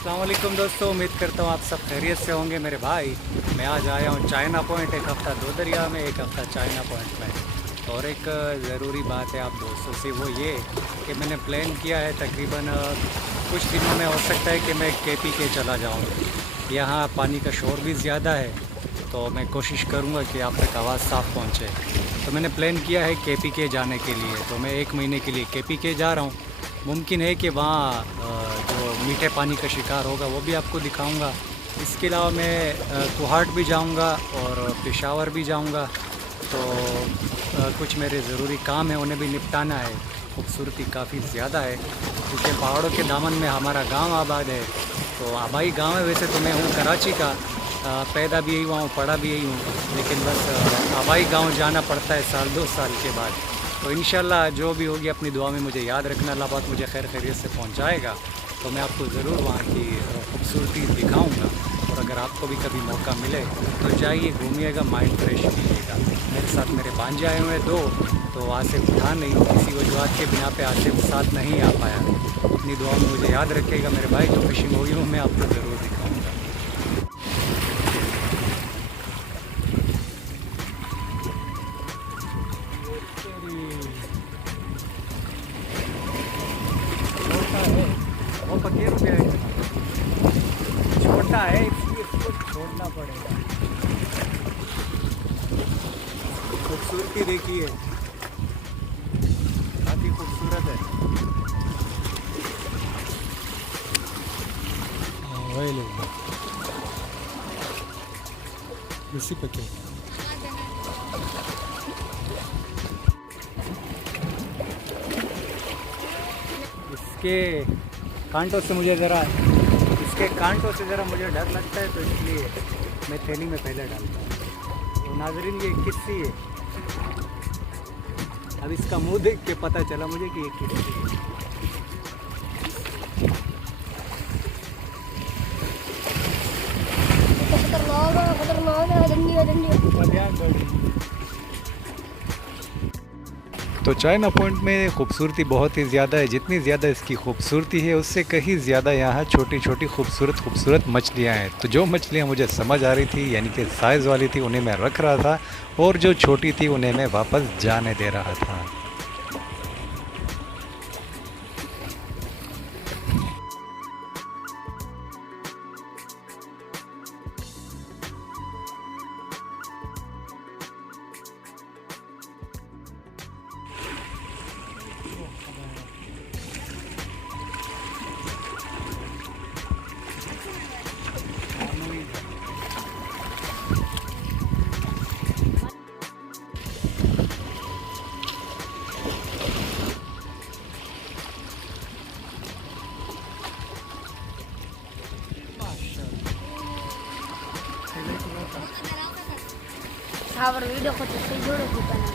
अस्सलाम वालेकुम दोस्तों, उम्मीद करता हूँ आप सब खैरियत से होंगे। मेरे भाई, मैं आज आया हूँ चाइना पॉइंट, एक हफ़्ता दो दरिया में, एक हफ़्ता चाइना पॉइंट में। और एक ज़रूरी बात है आप दोस्तों से, वो ये कि मैंने प्लान किया है तकरीबन कुछ दिनों में हो सकता है कि मैं KPK चला जाऊँ। यहाँ पानी का शोर भी ज़्यादा है, तो मैं कोशिश करूँगा कि आप तक आवाज़ साफ़ पहुँचे। तो मैंने प्लान किया है KPK जाने के लिए, तो मैं एक महीने के लिए KPK जा रहा हूँ। मुमकिन है कि वहाँ जो मीठे पानी का शिकार होगा वो भी आपको दिखाऊंगा। इसके अलावा मैं कुहाट भी जाऊंगा और पेशावर भी जाऊंगा। तो कुछ मेरे ज़रूरी काम हैं, उन्हें भी निपटाना है। खूबसूरती काफ़ी ज़्यादा है क्योंकि पहाड़ों के दामन में हमारा गांव आबाद है। तो आबाई गांव है, वैसे तो मैं हूँ कराची का, पैदा भी यही हुआ हूँ, पढ़ा भी यही हूँ, लेकिन बस आबाई गांव जाना पड़ता है साल दो साल के बाद। तो इंशाल्लाह जो भी होगी अपनी दुआ में मुझे याद रखना, अल्लाह पाक मुझे खैर खैरियत से पहुंचाएगा तो मैं आपको ज़रूर वहाँ की खूबसूरती दिखाऊंगा। और अगर आपको भी कभी मौका मिले तो जाइए, घूमिएगा, माइंड फ्रेश कीजिएगा। मेरे साथ मेरे भांजे आए हुए हैं दो, तो आसिफ था नहीं, किसी वजूहत के बिना पे आसिफ साथ नहीं आ पाया। अपनी दुआ में मुझे याद रखिएगा मेरे भाई। जो फिशिंग होगी वो मैं आपको ज़रूर दिखाऊँगा। वो पकेर पे छोटा है, इसलिए इसको छोड़ना पड़ेगा। खूबसूरती देखिए, काफ़ी खूबसूरत है। वही लोग इसी पके इसके कांटों से मुझे ज़रा इसके कांटों से ज़रा मुझे डर लगता है, तो इसलिए मैं थैली में पहले डालता हूँ। तो नाज़रीन, ये किस्सी है। अब इसका मुंह देख के पता चला मुझे कि ये किस्सी है। तो चाइना पॉइंट में खूबसूरती बहुत ही ज़्यादा है। जितनी ज़्यादा इसकी खूबसूरती है उससे कहीं ज़्यादा यहाँ छोटी छोटी खूबसूरत मछलियाँ हैं। तो जो मछलियाँ मुझे समझ आ रही थी, यानी कि साइज़ वाली थी, उन्हें मैं रख रहा था, और जो छोटी थी उन्हें मैं वापस जाने दे रहा था। Sabar video ko sa siguro di pa na.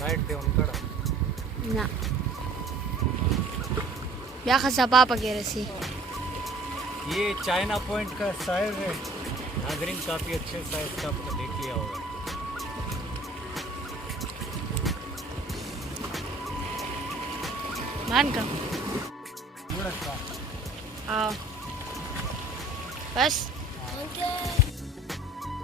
Right they उनका Na. Biya ka sa papa गिरसी. ये चाइना पॉइंट का साइज है नाजरीन, काफ़ी अच्छे साइज का आपको देख लिया होगा। Man ka. बस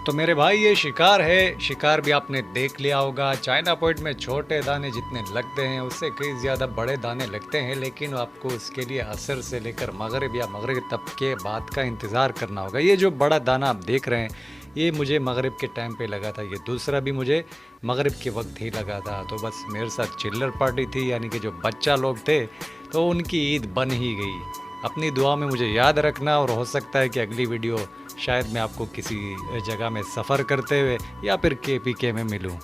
तो मेरे भाई, ये शिकार है। शिकार भी आपने देख लिया होगा। चाइना पॉइंट में छोटे दाने जितने लगते हैं उससे कई ज़्यादा बड़े दाने लगते हैं, लेकिन आपको उसके लिए असर से लेकर मगरिब या मगरिब तब के बाद का इंतज़ार करना होगा। ये जो बड़ा दाना आप देख रहे हैं, ये मुझे मगरिब के टाइम पे लगा था। ये दूसरा भी मुझे मगरिब के वक्त ही लगा था। तो बस मेरे साथ चिल्लर पार्टी थी, यानी कि जो बच्चा लोग थे, तो उनकी ईद बन ही गई। अपनी दुआ में मुझे याद रखना, और हो सकता है कि अगली वीडियो शायद मैं आपको किसी जगह में सफ़र करते हुए या फिर KPK में मिलूं।